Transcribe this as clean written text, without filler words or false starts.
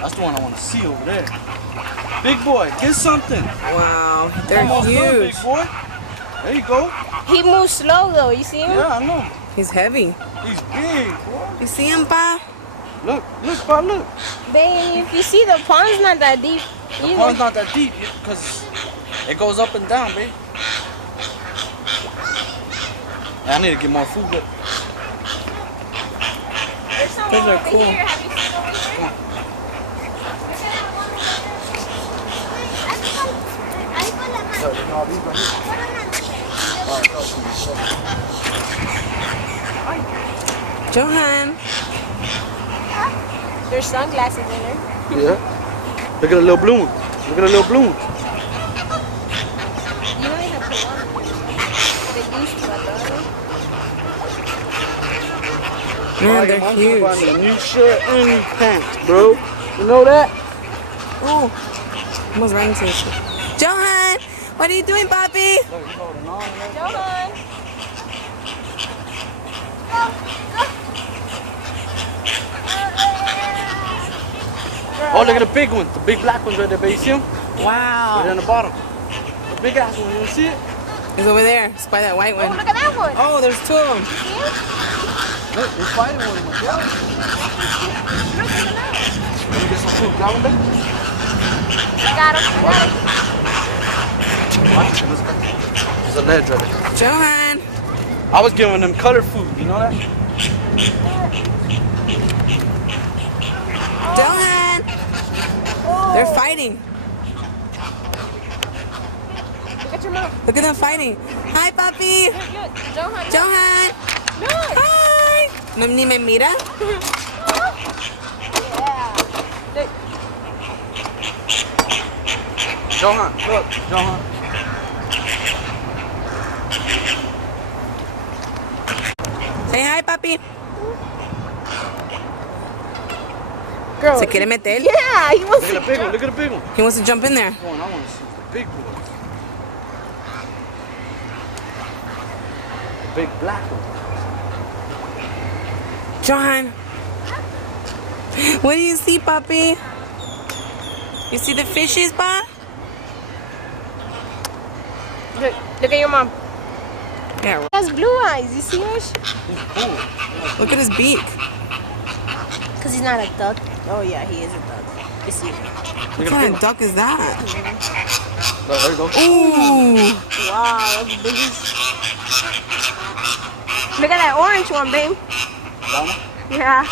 That's the one I want to see over there. Big boy, get something. Wow, they're Almost done, huge. big boy. There you go. He moves slow though, you see him? Yeah, I know. He's heavy. He's big, boy. You see him, Pa? Look, Pa, look. Babe, if you see the pond's not that deep The either. pond's not that deep because it goes up and down, babe. I need to get more food. Look. There's some Those are over cool. here. Have you seen over here? Come on. So, you know, these right here. Johan. There's sunglasses in there. Yeah. Look at the little blue one. Look at the little blue one. You don't even put one. They used to at the other. Man, they're Mom's huge. buying me a new shirt and new pants, bro. You know that? Oh, almost ran into this. Johan, what are you doing, Bobby? Look, he's holding on. Johan. Oh, look at the big one. The big black one's right there, baby. See him? Right Wow. there on the bottom. The big ass one. You don't see it? He's over there. It's by that white Oh, one. look at that one. Oh, there's two of them. See him? Look, they're fighting one of them. Yeah. Look at that. Let me get some food. Got one, baby? Got him. Got him. Watch it. Let's go. There's a ledge right there. Johan. I was giving them colored food. You know that? Johan. They're fighting. Look at your mom. Look at them fighting. Hi, Papi. Look, look. Johan. Johan. Look. Hi. No, ni me mira. Yeah. Look. Johan, look. Johan. Say hi, Papi. Girl. ¿Se quiere meter? Yeah, he wants Look at to the big one. jump. Look at the big one. He wants to jump in there. Come on, I want to see the big boy. The big black one. Johan. What do you see, Papi? You see the fishes, Pa? Look at your mom. Yeah. He has blue eyes. You see her? He's cool. Look at his beak. Because he's not a duck. Oh, yeah, he is a duck. You see him. What Look at kind the of duck is that? big one. Look, there you go. Ooh. Wow, that's big. Look at that orange one, babe. That one? Yeah.